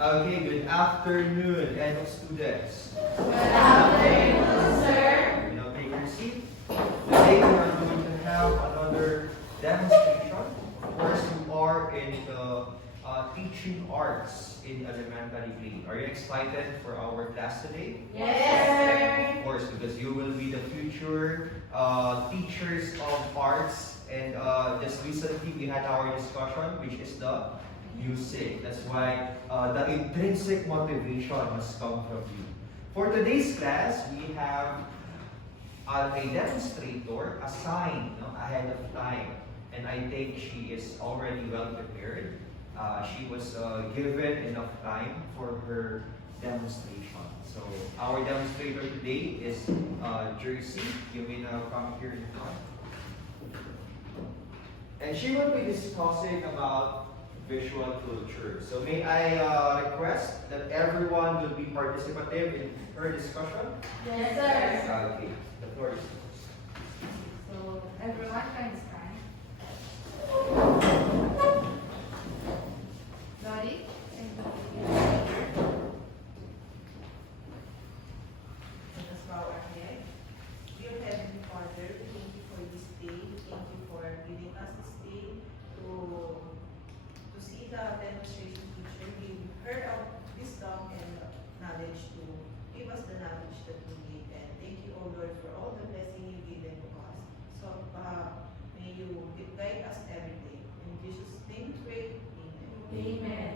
Okay, good afternoon, and students. Good afternoon, sir. You know, take your seat. Today we are going to have another demonstration. Of course, you are in the teaching arts in elementary grade. Are you excited for our class today? Yes, sir. Of course, because you will be the future teachers of arts. And just recently we had our discussion, which is the music. That's why the intrinsic motivation must come from you. For today's class, we have a demonstrator assigned ahead of time. And I think she is already well prepared. She was given enough time for her demonstration. So our demonstrator today is Jersey. You may now come here in front. And she will be discussing about visual culture. So may I request that everyone will be participative in her discussion? Yes, sir. Okay, the floor is yours. So, everyone can stand. Ready? Let us bow our head. Dear Heavenly Father, we thank you for this day. We thank you for giving us this day to see the demonstration teacher give her wisdom and knowledge to give us the knowledge that we need. And thank you, O Lord, for all the blessing you've given to us. So may you guide us every day. In Jesus' name we pray. Amen. Amen.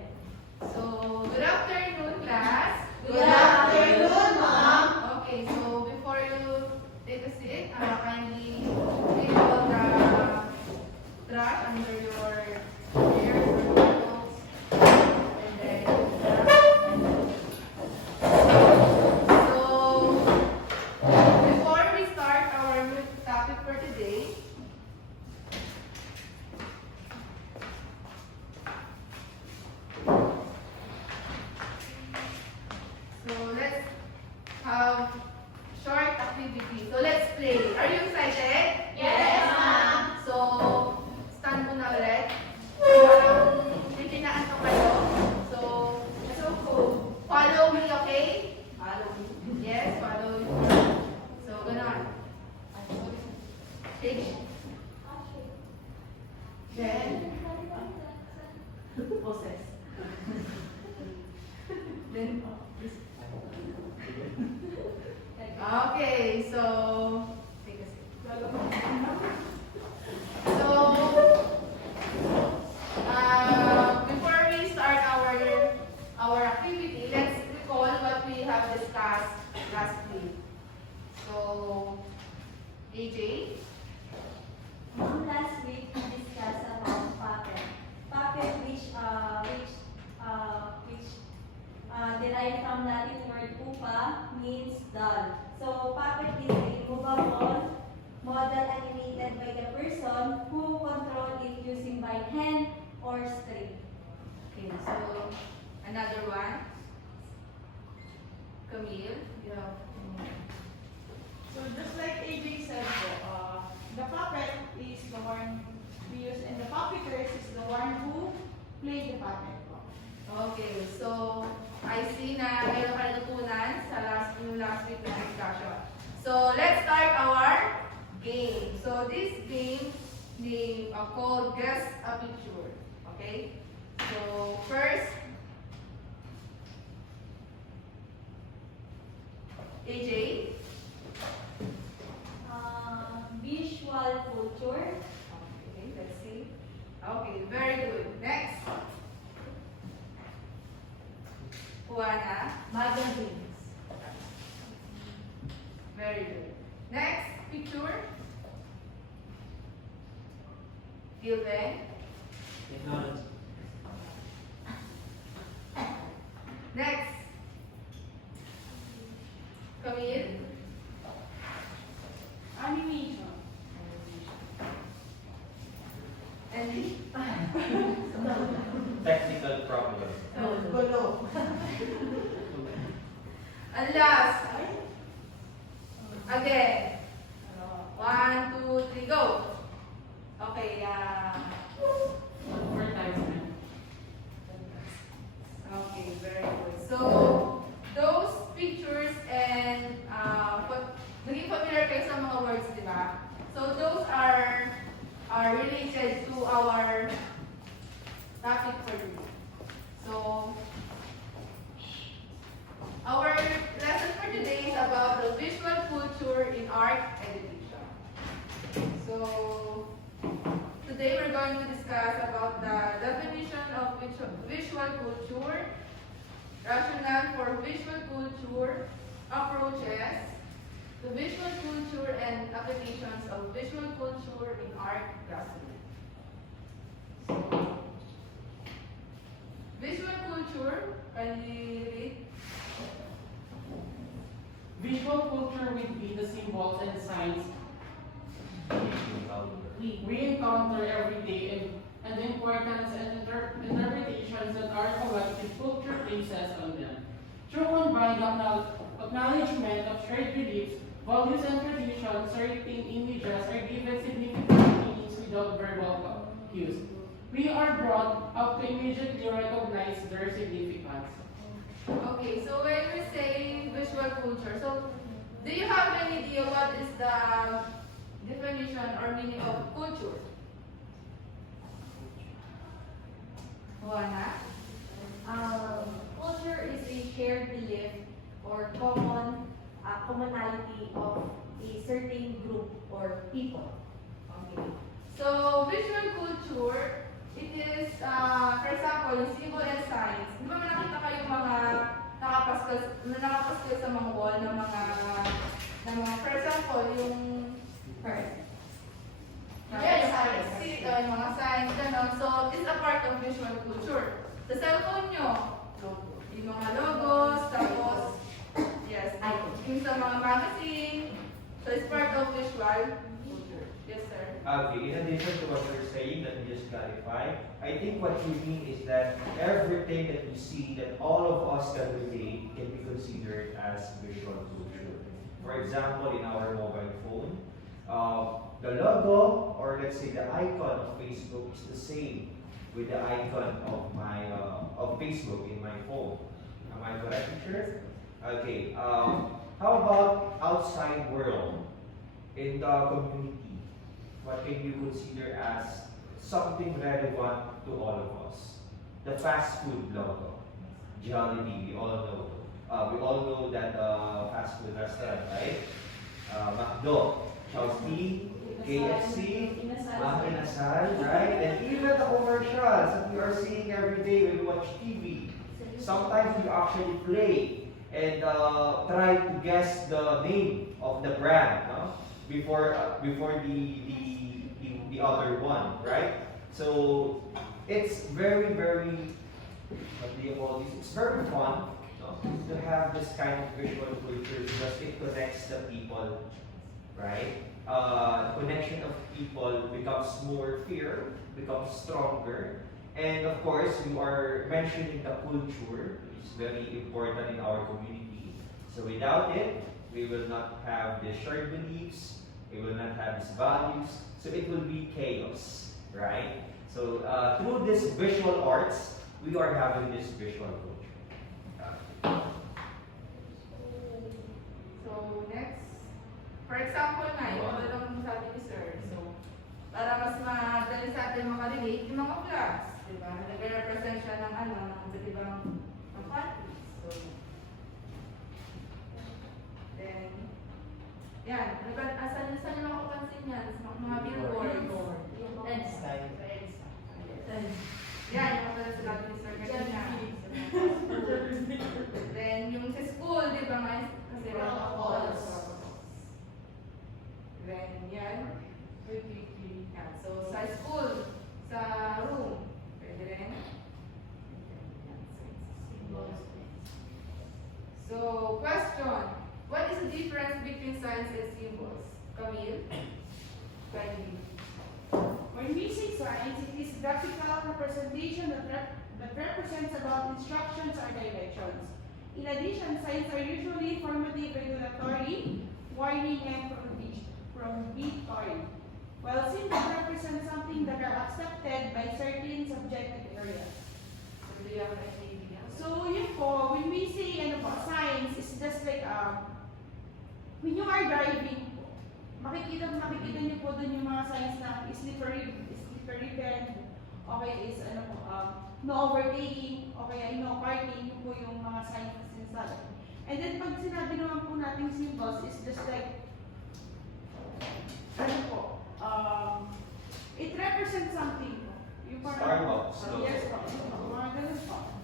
So, good afternoon, class. Good afternoon, ma'am. Okay, so before you take a seat, kindly take all the trash under your chairs or tables. And then, so, before we start our new topic for today, so let's have short activity. So let's play. Are you excited? Yes, ma'am. So, stand muna ulit. Parang titinaan to kayo. So, follow me, okay? Follow me. Yes, follow me. So, ganon. Take. Then, Poses. then, okay, so, take a seat. So, before we start our activity, let's recall what we have discussed last week. So, AJ, Ma'am, last week we discussed about puppet. Puppet which derived from Latin word pupa means doll. So puppet is a movable model animated by the person who control it using by hand or string. okay, so, another one. Camille, you have So just like AJ said, the puppet is the one we use, and the puppeteers is the one who play the puppet. Okay, so I see na meron ka natutunan sa last week na discussion. So let's start our game. So this game name called Guess a Picture. Okay? So first, AJ. Visual culture. Okay, let's see. Okay, very good. Next. Juana. Magazines. Very good. Next picture. Gilbert. Next. Camille. Animation. And Technical problem. Gulo. and last. Again. 1, 2, 3, go. Okay, Four times. okay, very visual culture, rationale for visual culture, approaches to visual culture and applications of visual culture in art classroom. So, visual culture, can you read? Visual culture would be the symbols and signs we encounter every day and the importance and interpretations that our collective culture places on them. Through combined acknowledgement of shared beliefs, values, and traditions, certain images are given significant meanings without verbal cues. We are brought up to immediately recognize their significance. Okay, so when we say visual culture, so do you have any idea what is the definition or meaning of culture? Juana? Culture is a shared belief or commonality of a certain group or people. Okay. So, visual culture, it is, for example, yung symbol and signs. Di ba may nakita kayong mga nakapaskal sa mga wall ng mga, for example, yung First. yung mga signs, gano'n. So, it's a part of visual culture. Sa cellphone nyo, yung mga logos, tapos, yes, yung sa mga magazine. So, it's part of visual culture. Yes, sir. Okay, in addition to what you're saying, let me just clarify. I think what you mean is that everything that you see, that all of us can relate, can be considered as visual culture. For example, in our mobile phone, the logo, or let's say the icon of Facebook is the same with the icon of my of Facebook in my phone. Am I correct, teacher? Okay. How about outside world in the community? What can you consider as something relevant to all of us? The fast food logo, Jollibee. We all know. We all know that fast food restaurant, right? McDo, Chowski, KFC, Makinasal, right? And even the commercials that we are seeing every day when we watch TV. Sometimes we actually play and try to guess the name of the brand, no? Before the other one, right? So it's very what do you call this? It's very fun, no? To have this kind of visual culture because it connects the people, right? Connection of people becomes more clear, becomes stronger, and of course you are mentioning the culture, which is very important in our community. So without it, we will not have the shared beliefs, we will not have these values, so it will be chaos, right? So through this visual arts, we are having this visual culture. So, next. For example na, yung walang sabi ni sir. So, para mas madali sa atin makarelate, yung mga flags. Diba? Nag-represent siya ng ng iba't ibang countries. So, then, yan. Saan nyo makapansin yan? Sa mga billboards. Yan, yung mga sa sabi ni sir kanina. Then, yung sa school, di ba nga? Kasi protocols. Then, yan. Yan. So, sa school, sa room, pwede rin. So, question. What is the difference between signs and symbols? Camille? Kindly. When we say signs, it is graphical representation that represents about instructions or directions. In addition, signs are usually informative, regulatory, warning, and prohibitory, while symbols represent something that are accepted by certain subjective areas. So, do you have an idea? So, yun po, when we say signs, it's just like, when you are driving po, makikita niyo po dun yung mga signs na slippery bend, okay, is no overtaking, okay, no parking, yun po yung mga signs na sinasabi. And then, pag sinabi naman po nating symbols, is just like, it represents something po. Yung parang, Starbucks, no? yes po, mga ganun po.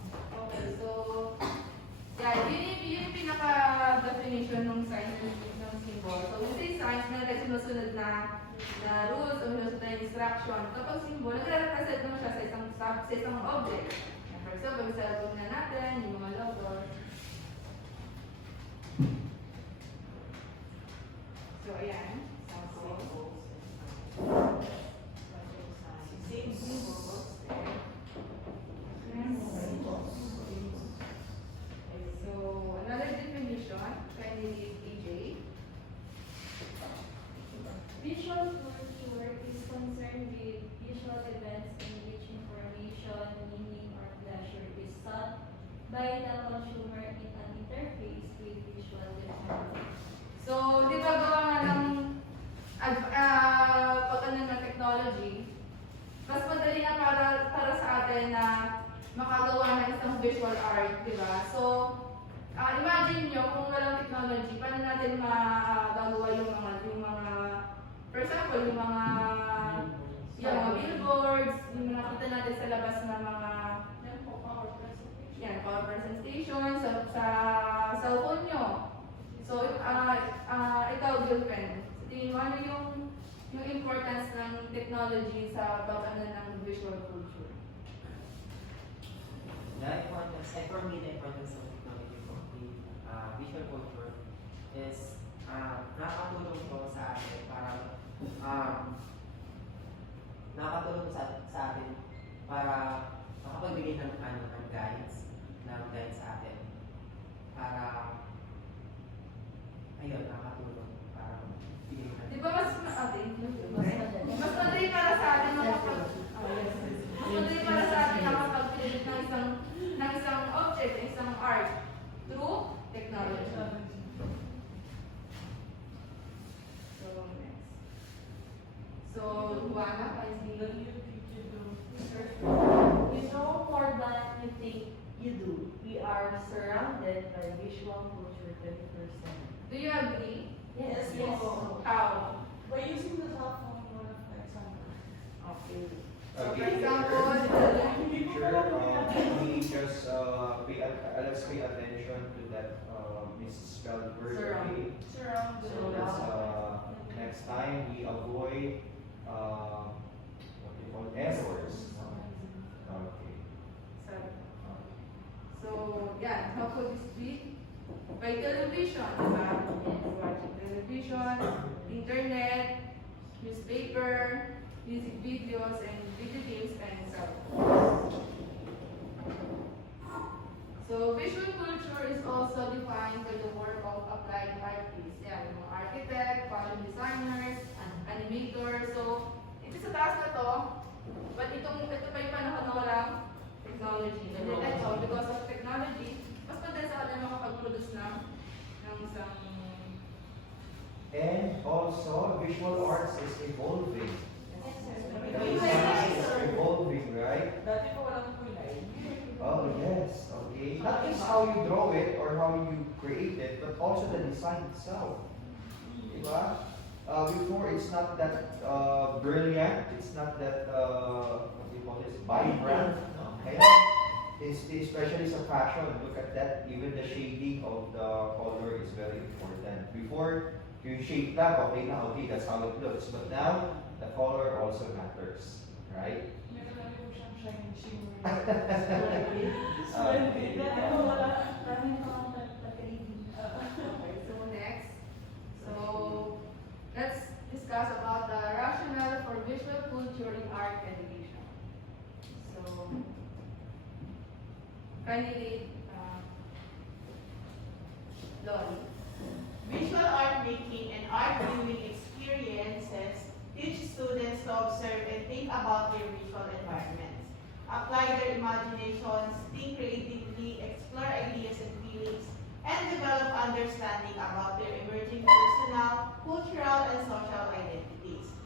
sinusunod na rules o sinusunod na instruction. Kapag symbol, nagre-represent mo siya sa isang object. For example, sa cellphone na natin, yung mga logo. So, ayan. Same symbols. So, another definition, kindly AJ. Visual culture is concerned with visual events in which information, meaning, or pleasure is sought by the consumer in an interface with visual technology. So, di ba gawa nga ng pag-ano ng technology, mas madali na para sa atin na makagawa ng isang visual art, di ba? So, imagine nyo kung walang technology, paano natin magagawa yung mga, for example, yung mga billboards, yung mga kita natin sa labas na mga power presentation sa cellphone nyo. So, ikaw, girlfriend, tingin mo ano yung importance ng technology sa pag-ano ng visual culture? The importance, and for me, the importance of technology for the visual culture is nakakatulong po sa atin para nakakatulong sa atin para makapagbigay ng guides sa atin para ayun, nakakatulong para bigay ng Di ba mas madali para sa atin makapag-create ng isang object, ng isang art through technology. So, next. So, Juana, kindly. You know more than you think you do. We are surrounded by visual culture 24/7. Do you agree? Yes. How? By using the cell phone, one of the example. Okay. So, for Okay. example, Teacher, we just let's pay attention to that misspelled word. Okay? Surrounded. So let's next time we avoid what you call errors. Okay. So, yeah, how could this be? By television, diba? Watching television, internet, newspaper, music videos, and video games, and cell phones. So, visual culture is also defined by the work of applied artists. Yeah, yung mga architect, fashion designers, animators. So, ito sa taas na to, but ito pa yung panahon na walang technology. And then ito, because of technology, mas madali sa kanila makapag-produce ng isang... And also, visual arts is evolving. The Yes, design is evolving, right? Dati po walang kulay. Oh yes, okay. Not just how you draw it or how you create it, but also the design itself. Diba? Before it's not that brilliant, it's not that what do you call this, vibrant. No? Kaya, especially sa fashion, look at that. Even the shading of the color is very important. Before, yung shade lang, okay, that's how it looks. But now, the color also matters, right? Meron lang po siyang shiny shimmer. Okay. Okay, so next. So, let's discuss about the rationale for visual culture in art education. So, kindly, Lori. Visual art making and art viewing experiences teach students to observe and think about their visual environments, apply their imaginations, think creatively, explore ideas and feelings, and develop understanding about their emerging personal, cultural, and social identities.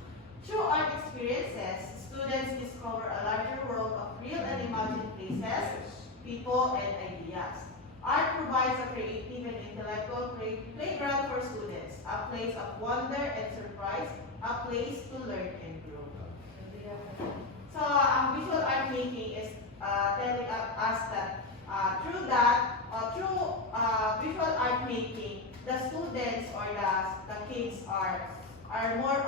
Through art experiences, students discover a larger world of real and imagined places, people, and ideas. Art provides a creative and intellectual playground for students, a place of wonder and surprise, a place to learn and grow. So, visual art making is telling us that through visual art making, the students or the kids are more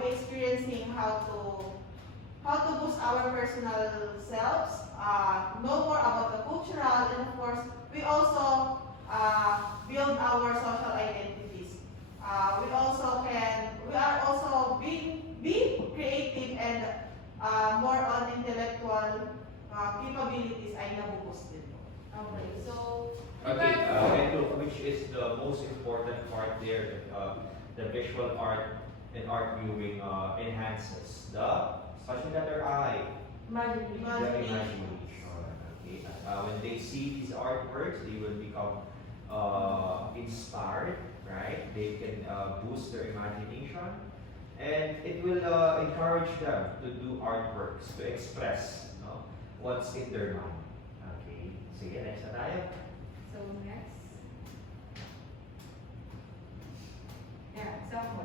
we experiencing how to boost our personal selves, know more about the cultural, and of course, we also build our social identities. We are also being creative and more on intellectual capabilities ay nabuboost din po. Okay, so, Okay, and look, which is the most important part there, the visual art and art viewing enhances the, such that their eye, Imagination. the imagination. Okay, when they see these artworks, they will become inspired, right? They can boost their imagination, and it will encourage them to do artworks, to express, no, what's in their mind. Okay, sige, next na tayo. so next. Yeah, example.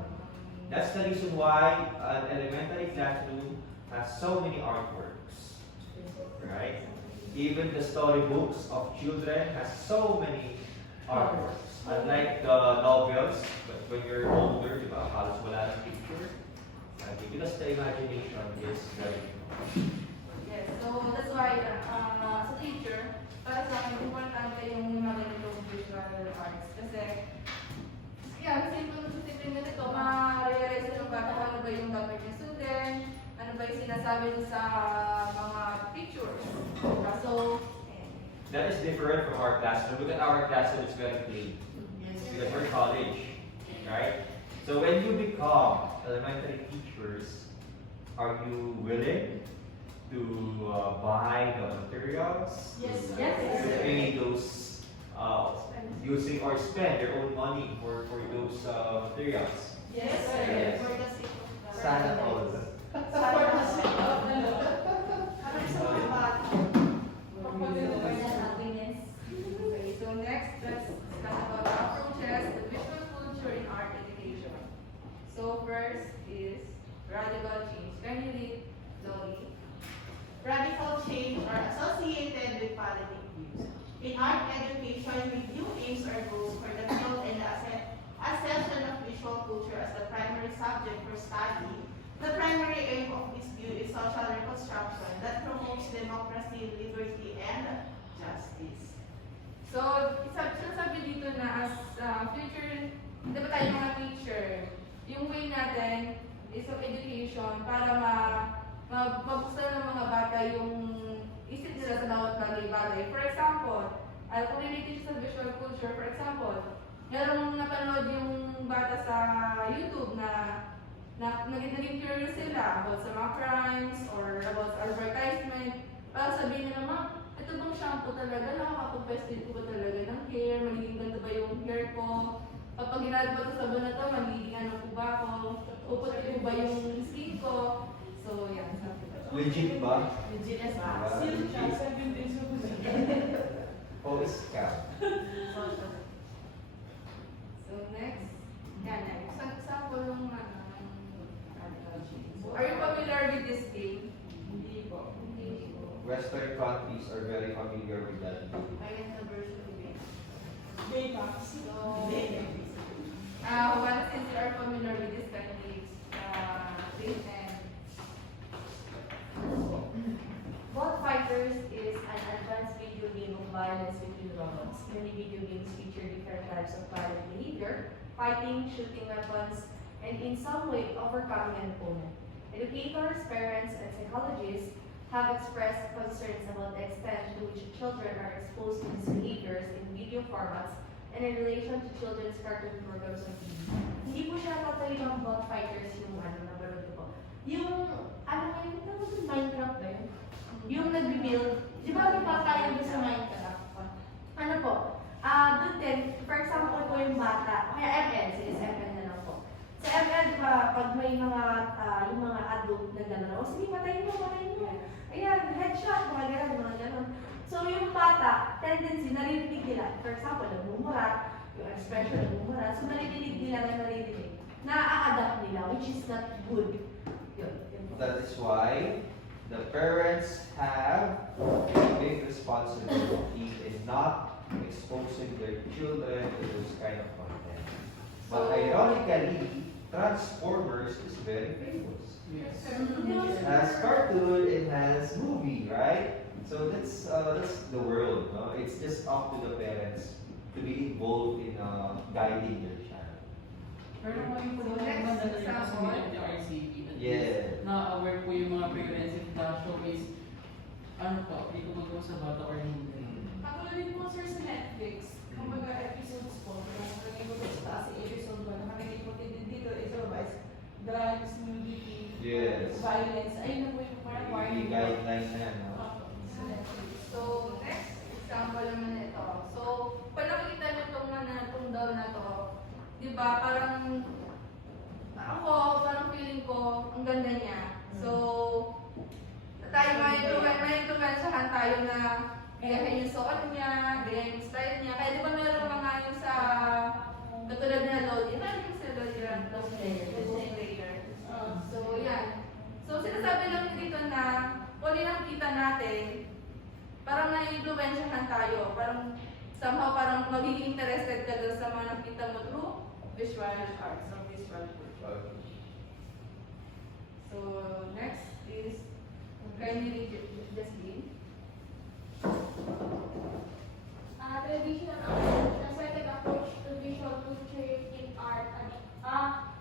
That's the reason why an elementary classroom has so many artworks, right? Even the storybooks of children has so many artworks. Unlike the novels, but when you're older, di ba, halos wala ng picture. Okay, because the imagination is very Yes, so that's why, as a teacher, para sa akin, importante yung mga ganitong visual arts. Kasi, yan, simple ganito, ma-realize ng bata kung ano ba yung dapat niya sundin, ano ba yung sinasabi niya sa mga pictures. So, That is different from our classroom. Look at our classroom, it's very clean. Because we're college, right? So when you become elementary teachers, are you willing to buy the materials? Yes, sir. Yes, To sir. pay those, using or spend your own money for those materials? Yes, sir. Yes. For the sake of the Sana all. Para sa mga bata. For the happiness. okay, so next, let's discuss about approaches to visual culture in art education. So first is radical change. Can you read, Lori? Radical change are associated with politic views. In art education, we view aims or goals for the field and the accession of visual culture as the primary subject for study. The primary aim of this view is social reconstruction that promotes democracy, liberty, and justice. So, sinasabi dito na as future, di ba tayo mga teacher, yung way natin is of education para mabuksan ng mga bata yung isip nila sa bawat bagay-bagay. For example, kung related sa visual culture, for example, merong napanood yung bata sa YouTube na naging curious sila about sa mga crimes or about sa advertisement. Para sabihin nila, ma'am, ito bang shampoo talaga? Nakakapag-pest ko ba talaga ng hair? Magiging ganda ba yung hair ko? Kapag ginagawa ko sa sabon na to, magiging ano po ba ako? Puputi ko ba yung skin ko? So, yan. Sabi ko. Legit ba? Legit as Ah, Silk siya, legit. 7 days ago. O scam? So, next. Yan. Example ng radical change. So, are you familiar with this game? Hindi po. Hindi po. Western countries are very familiar with that. Ayun na version of it. Baymax. So, since you are familiar with this kind of games, game and Bot Fighters is an advanced video game of violence between robots. Many video games feature different types of violent behavior, fighting, shooting weapons, and in some way overcoming an opponent. Educators, parents, and psychologists have expressed concerns about the extent to which children are exposed to these behaviors in video formats and in relation to children's cartoon programs on TV. Hindi po siya totally ng Bot Fighters yung napanood ko po. Yung, Minecraft ba yun? Yung nag-build, di ba may pagkaya doon sa Minecraft? Ano po? Doon din, for example po yung bata, kaya ML, sige sa ML na lang po. Sa ML, di ba, pag may mga, yung mga adult na gano'n, o sige, patayin mo. Ayan, headshot, mga gano'n. So yung bata, tendency, naririnig nila. For example, nagmumura, yung expression nagmumura, so naririnig nila na naririnig. Na-a-adapt nila, which is not good. Yun po. That is why the parents have a big responsibility in not exposing their children to those kind of content. But ironically, Transformers is very famous. Yes. It has cartoon, it has movie, right? So that's the world. No? It's just up to the parents to be involved in guiding their child. Pero ngayon po So, yung next maganda rin kasi example. yung MTRCB. At least, Yeah. na-aware po yung mga parents if the showcase, ano po, applicable po sa bata or hindi. Katulad din po sir sa Netflix, kumbaga episodes po, kung naging ko sa taas sa episode 1, nakakita po din dito is always drugs, nudity, Yes. violence, ayun na po yung parang warning. Guideline na yan. No? Sa Netflix. So, next example naman ito. So, pag nakikita niyo itong doll na to, di ba, parang ako, parang feeling ko, ang ganda niya. So, tayo may-influensyahan tayo na gayahin yung suot niya, gayahin yung style niya. Kaya di ba meron mga yung sa, katulad na Lodi, meron yung sa Lodi lang, Lost Player. So, yan. So, sinasabi lang dito na, kung ano yung nakikita natin, parang na-influensyahan tayo. Parang, somehow parang magiging interested ka doon sa mga nakita mo through visual arts or visual culture. So, next is, kindly Jasmine. Traditional approach, assertive approach to visual culture in art.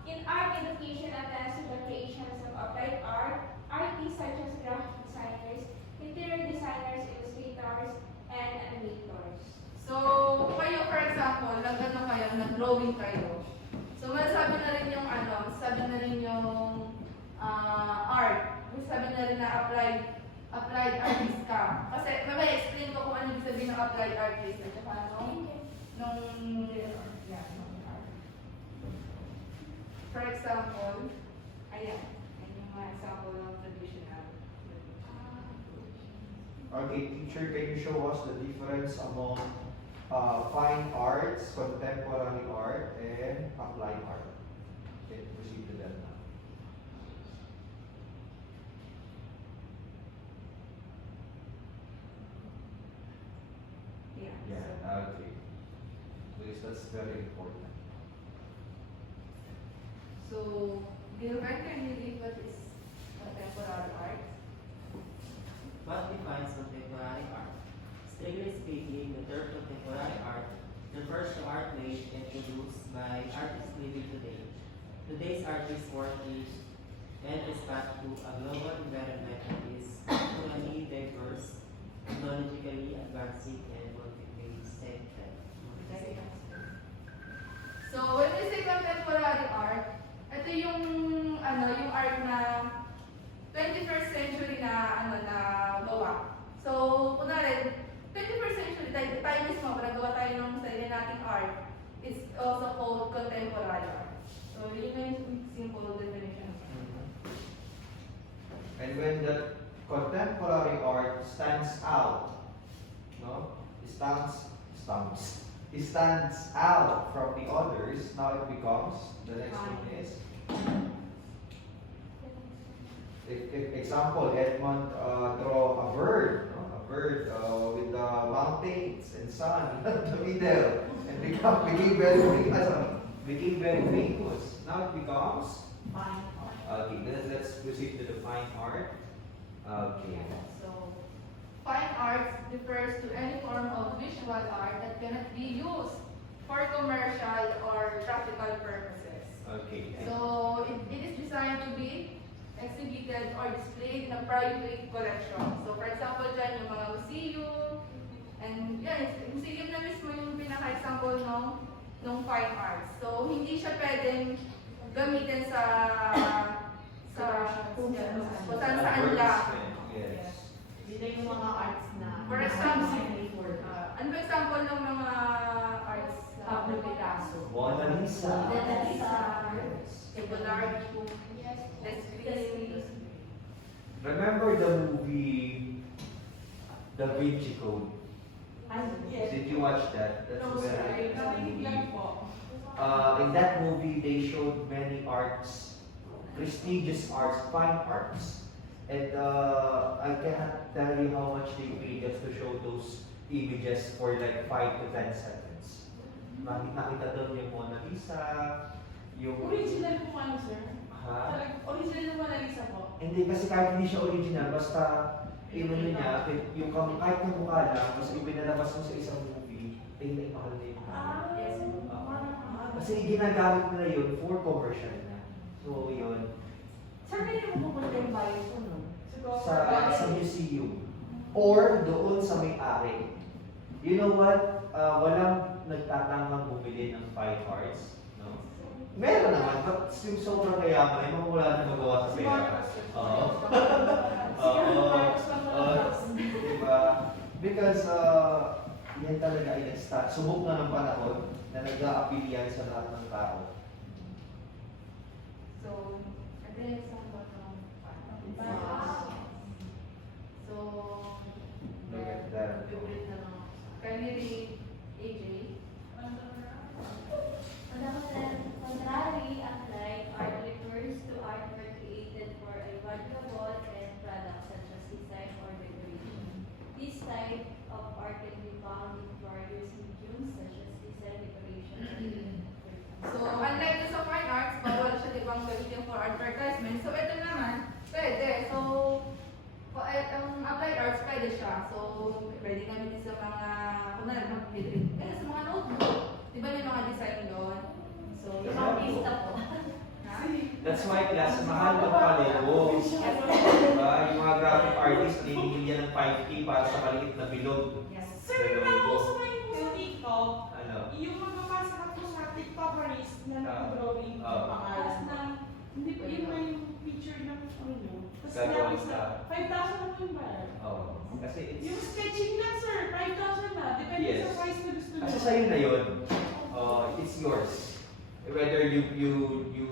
In art education attends to the creations of applied art, artists such as graphic designers, interior designers, illustrators, and animators. So, kayo for example, nag-ano kayo, nag-drawing kayo. So, masasabi na rin yung masasabi na rin yung art. Masasabi na rin na applied artist ka. Kasi, may explain ko kung ano ibig sabihin ng applied artist. At saka nung art. For example, ayan. Ayan yung mga example ng traditional. Okay, teacher, can you show us the difference among fine arts, contemporary art, and applied art? Okay, proceed to that now. Yeah. Yeah, okay. Because that's very important. So, Gilbert, can you read what is contemporary art? What defines contemporary art? Strictly speaking, the term contemporary art refers to art made and produced by artists living today. Today's artist's work is and respect to a global environment that is culturally diverse, technologically advancing, and multifaceted. So, when we say contemporary art, ito yung yung art na 21st century na na gawa. So, kunwari, 21st century tayo mismo nagawa tayo ng sarili nating art. It's also called contemporary art. So, yun yung simple definition. And when the contemporary art stands out, no, it stands out from the others. Now it becomes the next one is. Example, Edmond draw a bird, no? A bird with the mountains and sun in the middle, and became very famous. Now it becomes. Okay, then let's proceed to the fine art. Okay. So, fine art refers to any form of visual art that cannot be used for commercial or practical purposes. Okay. So, it is designed to be exhibited or displayed in a private collection. So, for example, dyan yung mga museum, and yan, museum na mismo yung pinaka-example ng fine arts. So, hindi siya pwedeng gamitin kung saan lang. Yes. Yun na yung mga arts na. For example, for ano ba example ng mga arts? Pablo Picasso. Mona Lisa. Mona Lisa. Tabular, Yes. Description. Remember the movie Da Vinci Code? Did you watch that? That's a very interesting movie. In that movie, they showed many arts, prestigious arts, fine arts. And I cannot tell you how much they paid just to show those images for like 5 to 10 seconds. Nakita doon yung Mona Lisa, Yung, Original po ano, sir? ha? Original na Mona Lisa po. Hindi, kasi kahit hindi siya original, basta inano niya, yung kahit yung mukha lang, basta ipinalabas mo sa isang movie, ay mahal na yun. Yes. Kasi ginagamit nila yun for commercial na. So, yun. Saan kayo pupunta yung bayan ko, no? Sa museum. Or doon sa may-ari. You know what? Walang nagtatangang bumili ng 5 hearts. No? Meron naman, but yung sobrang kayaman, ay wala na magawa sa pera. Oo. Diba? Because yan talaga ay nag-start. Subok na ng panahon na nag-a-appeal yan sa lahat ng tao. So, and then example ng So, Look at that. favorite na lang. Can you read AJ? Contrary, unlike art refers to artwork created for a valuable end product such as design or decoration. This type of art can be found in various mediums such as design, decoration, and So, unlike the sa fine arts, bawal siya dibang gamitin for advertisement. So, ito naman, pwede. So, ang applied arts, pwede siya. So, pwede gamitin sa mga, kung na lang, kaya sa mga notebook. Di ba may mga design doon? So, Yung artista po. ha? That's why class, mahal magpa-logo. Diba? Yung mga graphic artist, niningil yan ng 5K para sa maliit na bilog. Yes. Sir, nauso na yung sa TikTok. Ano? Yung magpapasa ka po sa TikTokeries na nag-drawing ng pangalan ng, hindi po yun may picture ng ano nyo. Tapos Gagawin sinabi sa 5,000 na po yung bayad. Oh. Kasi Yung it's... sketching lang sir, 5,000 na. Depende Yes. sa price na gusto nyo. Kasi sa'yo na yun. It's yours. Whether you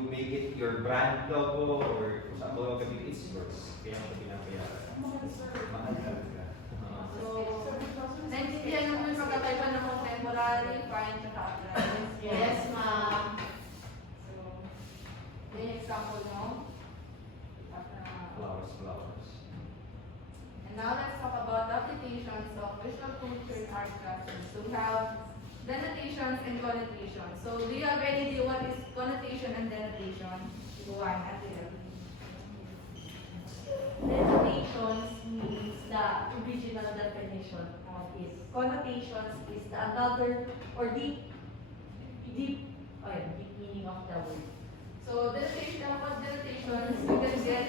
make it your brand logo or kung saan mo gagawin, it's yours. Kaya mo pinapayaran. Mahal sir. Mahal talaga. So, naintindihan naman yung pagkakaiba ng contemporary, fine, tsaka applied. Yes, ma'am. So, yung example mo. Flowers. And now let's talk about the applications of visual culture in art classes. So we have denotations and connotations. So do you have any idea what is connotation and denotation? One, Atil. Denotations means the original definition of it. Connotations is the another or deep meaning of the word. So denotation, about denotations, you can get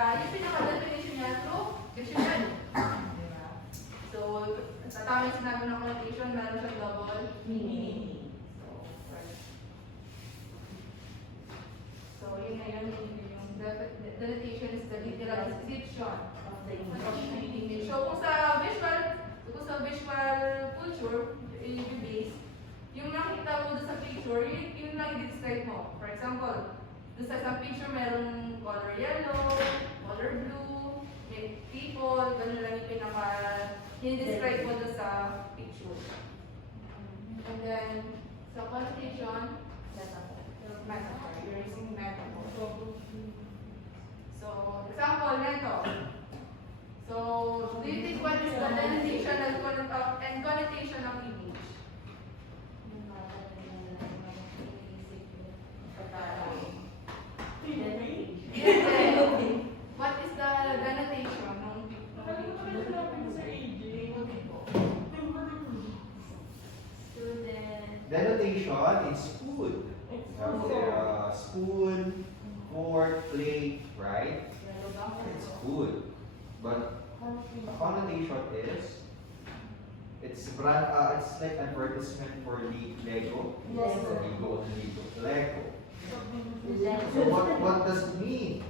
yung pinaka-definition niya through dictionary. Diba? So, tama yung sinabi ng connotation, meron siyang double meaning. So, yun na yun, yung denotation is the literal description Of the of English. the image. So, kung sa visual culture, yung base, yung nakita mo doon sa picture, yun lang i-describe mo. For example, doon sa isang picture, merong color yellow, color blue, may people, ganun lang yung describe mo doon sa picture. And then, sa connotation, metaphor. You're using metaphor. So, example nito. So, do you think what is the denotation and connotation of image? What is the denotation ng Nakalimutan ko na sinabi ni Sir AJ. Student. Denotation is food. Spoon, fork, plate, right? It's food. But a connotation is it's like advertisement for Lego. Yes. Lego. So what does it mean?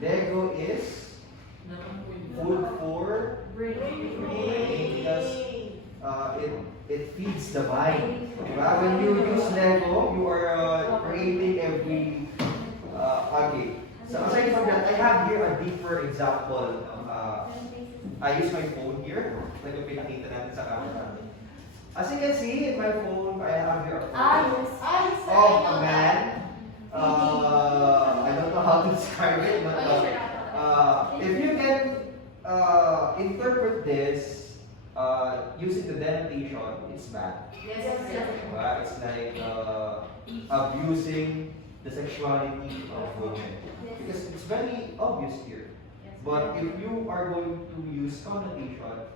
Lego is food for brain because it feeds the mind. Diba? When you use Lego, you are creating every okay. So aside from that, I have here a deeper example. I use my phone here. Like yung pinakita natin sa camera. As you can see in my phone, I have here a photo Yes. of a man. I don't know how to describe it, but if you can interpret this using the denotation, it's bad. Yes. Diba? It's like abusing the sexuality of women. Because it's very obvious here. But if you are going to use connotation,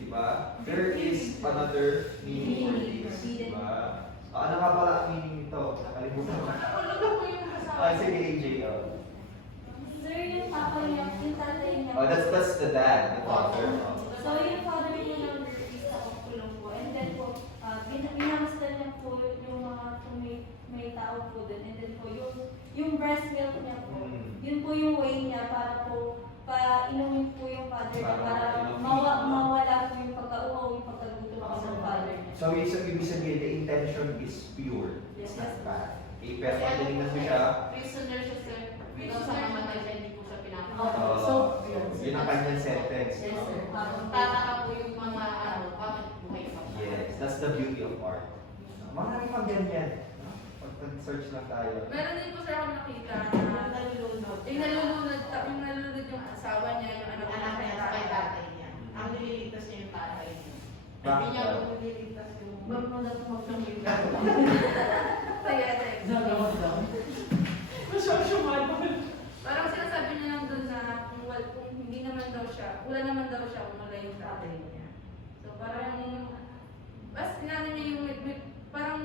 diba, there is another meaning for this. Diba? Ano nga pala ang meaning nito? Nakalimutan ko. Sige, AJ. Sir, yung papa niya, yung tatay niya. That's the dad, the father. So, yung father niya number is kulong po. And then po, minamasdan niya po yung mga kung may tao po doon. And then po, yung breast milk niya po, yun po yung way niya para po, inumin po yung father niya para mawala po yung pagkauhaw, yung pagkagutom po ng father niya. So, ibig sabihin, the intention is pure. It's not bad. Okay, pero pag tinignan mo siya, Prisoner siya, sir. Ito sa mamatay siya, hindi po siya yun ang kanyang sentence. Yes, sir. Tataka po yung mga bakit buhay pa siya. Yes, that's the beauty of art. Marami pang ganyan. Pag-search lang tayo. Meron din po sir ako nakita na Nalulunod. yung nalulunod yung asawa niya, yung Ang anak anak niya niya, sa kay tatay niya. Ang nililigtas niya yung tatay niya. Bakit? Hindi niya po nililigtas yung... Kaya, thanks. Nagawa daw. Parang sinasabi niya lang doon na kung hindi naman daw siya, wala naman daw siya kung wala yung tatay niya. So parang, bas inano niya yung, parang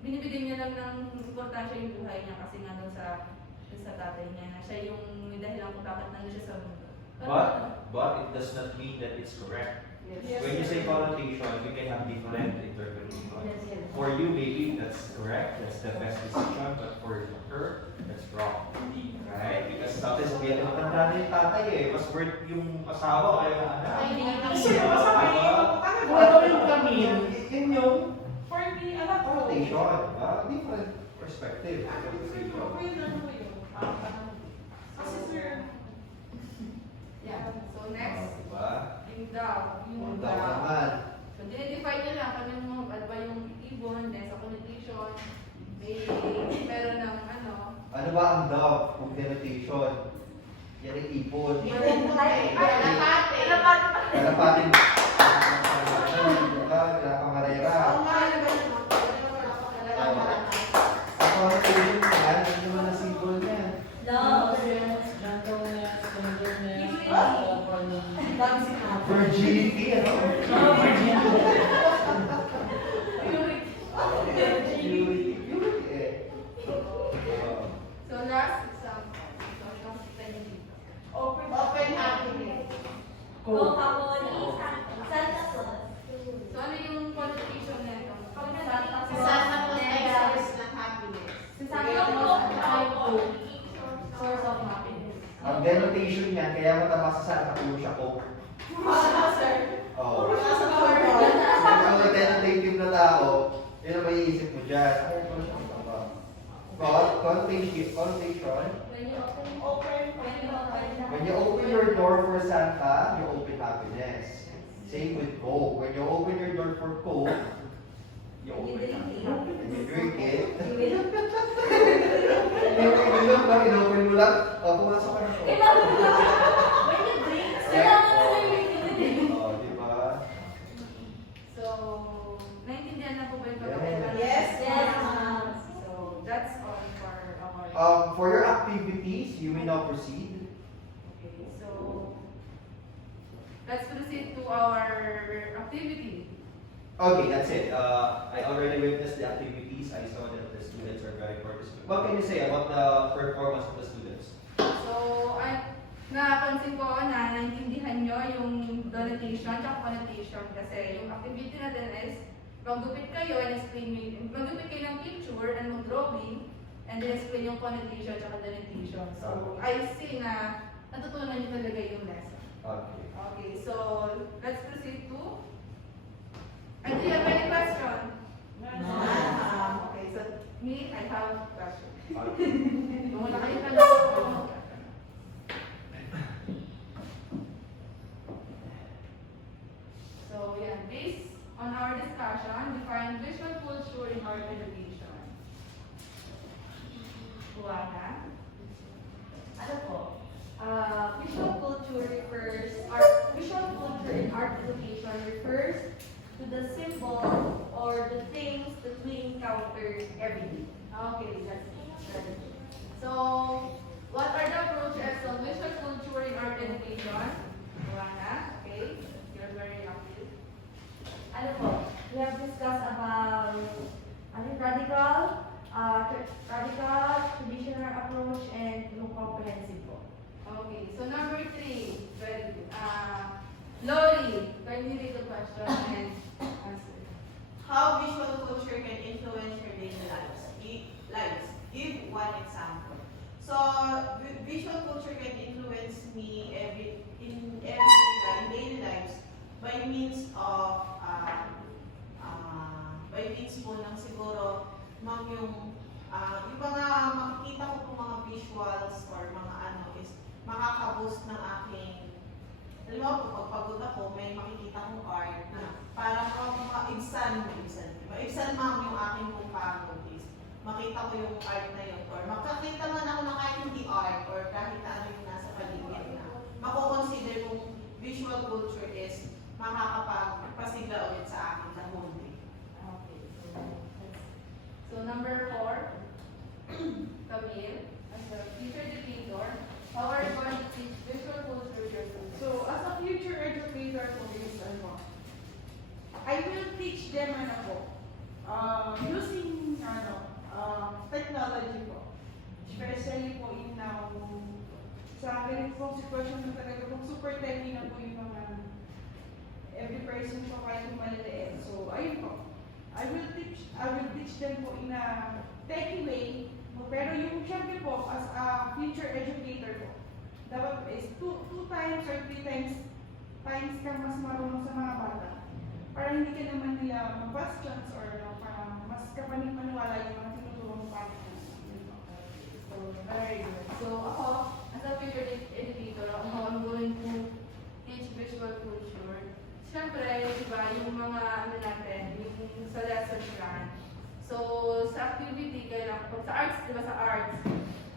binibigyan niya lang ng importansya yung buhay niya kasi nga daw sa tatay niya na siya yung may dahilan kung bakit nandun siya sa mundo. But it does not mean that it's correct. Yes. When you say connotation, we can have different interpretations. Yes, yes. For you, maybe that's correct, that's the best decision, but for her, that's wrong. Right? Because sometimes sabihin, matanda na yung tatay eh, mas worth yung asawa kaya yung anak. Ay, hindi na Kasi masama yung Ano yung kami? Yun yung For me, alam ko. connotation, different perspective. Kasi sir, Yeah. So next, Diba? yung daw. Yung daw naman. So dinidefine niya lang kung ano ba yung ibon, then sa connotation, meron ng ano, Ano ba ang dove kung connotation? Yan ang ipon. kalapate. Kalapatin. Kalapangarera. Oo nga, ano ba naman? Ang connotation yan, ano naman ang symbol niyan? Love. Gentleness, tenderness, Virginity, ano? Purity. Purity eh. so last example. So yung dito. Open happiness. Coca-Cola. Santa Claus. So ano yung connotation nito? Si Santa Claus ay source ng happiness. Si Santa Claus ay Source of happiness. Ang denotation niyan, kaya matama sa Santa Cruz siya ko. Sir. Oo. Nasa cover. Kung may denotative na tao, yun ang maiisip mo dyan. Ay, ito siya ang tama. Connotation. When you open your door for Santa, you open happiness. Same with Coke. When you open your door for Coke, you open happiness. When you drink it, ilog lang, inopen mo lang, pumasok ka na Coke. Oh, di ba? So, naintindihan na po ba yung Yes. pagkakailan? Yes. Yes, ma'am. So, that's all for our... For your activities, you may now proceed. Okay, so, let's proceed to our activity. Okay, that's it. I already witnessed the activities. I saw that the students are very participative. What can you say about the performance of the students? So, napansin ko na naintindihan nyo yung donation at connotation kasi yung activity natin is magupit kayo and magupit kayo ng picture and mag-drawing and then explain yung connotation at donation. So, I see na natutunan nyo talaga yung lesson. Okay. Okay, so let's proceed to... Do you have any question? Okay, so me, I have question. Okay. Kung wala kayo tanong, so yeah, based on our discussion, we find visual culture in art education. Buwana? Ano po? Visual culture in art education refers to the symbol or the things that we encounter every day. Okay, that's very good. So, what are the approaches of visual culture in art education? Joanna, okay, you're very active. Ano po, we have discussed about radical, traditional approach, and yung comprehensive po. Okay, so number 3, very good. Lori, can you read the question and answer? How visual culture can influence your daily lives. Give one example. So, visual culture can influence me in daily lives by means of po ng siguro yung mga makikita ko po mga visuals or mga is makaka-boost ng aking. Halimbawa po, pag pagod ako, may makikita kong art na para maibsan yung aking pong pagod is makita ko yung art na yun or makakita man ako ng kahit hindi art or kahit ano yung nasa paligid na mako-consider kong visual culture is makakapagpasigla ulit sa akin ng whole day. Okay, so number 4, Camille, as a future educator, how are you going to teach visual culture to your students? So, as a future educator po, I will teach them using technology po. Especially po in now, sa ganit pong sitwasyon na talaga pong super techy na po yung mga every person po kahit yung maliliit. So, ayun po. I will teach them po in a techy way. Pero yung syempre po, as a future educator po, dapat is two times or 3 times kang mas marunong sa mga bata. Para hindi ka naman nila ma-questions or para mas kapanig-maniwala yung mga tinuturo mo pa. So, very good. So, ako, as a future educator, I'm going to teach visual culture. Siyempre, diba, yung mga natin, yung sa lesson plan. So, sa activity, pag sa arts, diba sa arts,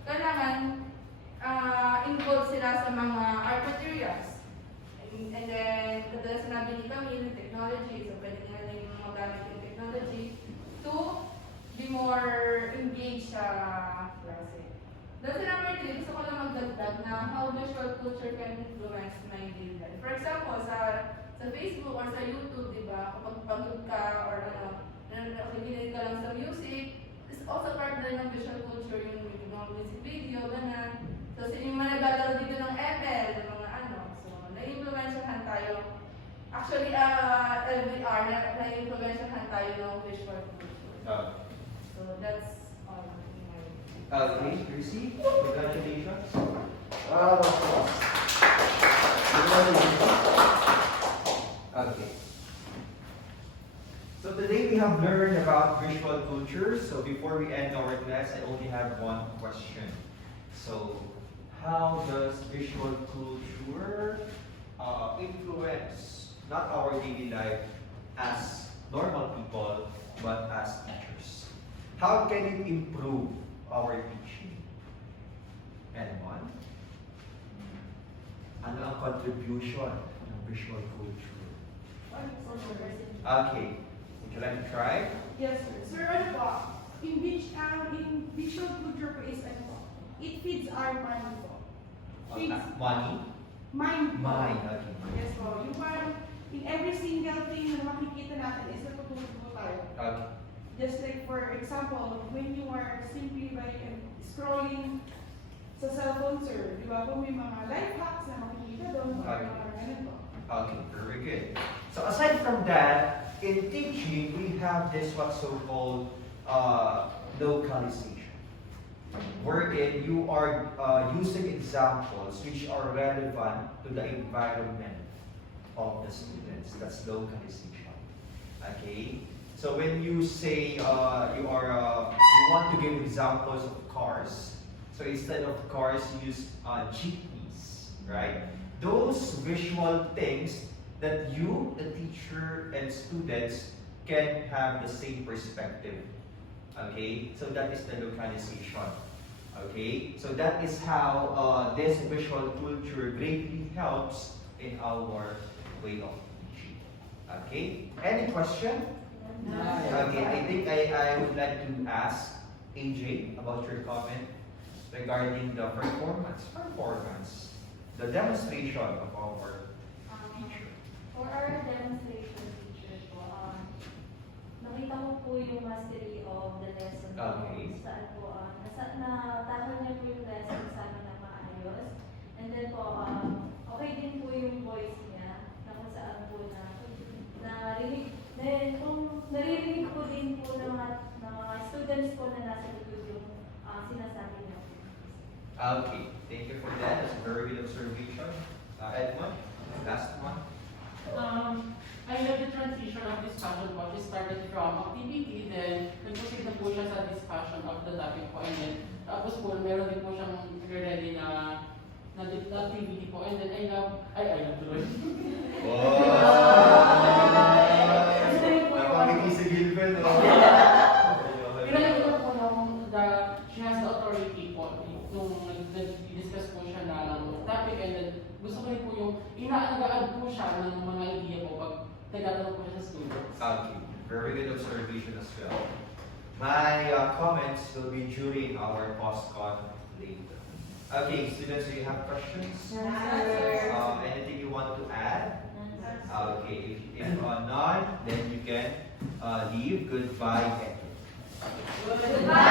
kailangan involved sila sa mga art materials. And then, kadalas sinabi ni Camille, yung technology, so pwede nila yung magamit yung technology to be more engaged sa klase. Then sa number 3, gusto ko lang magdagdag na how visual culture can influence my daily life. For example, sa Facebook or sa YouTube, di ba, kapag pagod ka or nakikinig ka lang sa music, it's also part na ng visual culture, yung music video, gano'n. So, yung mga naglalaro dito ng ML, yung mga so, na-influensyahan tayo. Actually, LVR, na-influensyahan tayo ng visual culture. So, that's all in my Okay, Chrissy, congratulations. Okay. So today we have learned about visual culture. So before we end our class, I only have one question. So how does visual culture influence not our daily life as normal people, but as teachers? How can it improve our teaching? Anyone? Ano ang contribution ng visual culture? Okay. Would you like to try? Yes, sir. Sir, in visual culture po is it feeds our mind po. Money? Mind po. Mind, okay. Yes po. Yung parang in every single thing na makikita natin is natututo po tayo. Okay. Just like for example, when you are simply scrolling sa cellphone, sir, di ba po may mga life hacks na makikita doon, Okay. mga ganun po. Okay, very good. So aside from that, in teaching, we have this what's so-called localization, wherein you are using examples which are relevant to the environment of the students. That's localization. Okay. So when you say you want to give examples of cars, so instead of cars, you use jeepneys, right? Those visual things that you, the teacher and students, can have the same perspective. Okay, so that is the localization. Okay, so that is how this visual culture greatly helps in our way of teaching. Okay, any question? Okay, I think I would like to ask AJ about your comment regarding the performance, the demonstration of our teacher. For our demonstration teacher po, nakita ko po yung mastery of the lesson po. Okay. Saan po, natapon niya po yung lesson sa amin ng maayos. And then po, okay din po yung voice niya, na kung saan po narinig, then kung naririnig po din po ng mga students po na nasa likod yung sinasabi niya. Okay, thank you for that. That's a very good observation. Edmond, last one. I love the transition of discussion po. She started from activity, then nag-proceed na po siya sa discussion of the topic po. And then, tapos po, meron din po siyang ready na activity po. And then, I love tuloy. Napangiti si Gilbert, no? Pinalagay ko po na she has the authority po. Nung nag-discuss po siya ng topic, and then gusto ko rin po yung inaalagaan po siya ng mga idea po pag nagtatanong po siya sa students. Okay, very good observation as well. My comments will be during our post-con later. Okay, students, do you have questions? Anything you want to add? Okay, if none, then you can leave. Goodbye. Goodbye.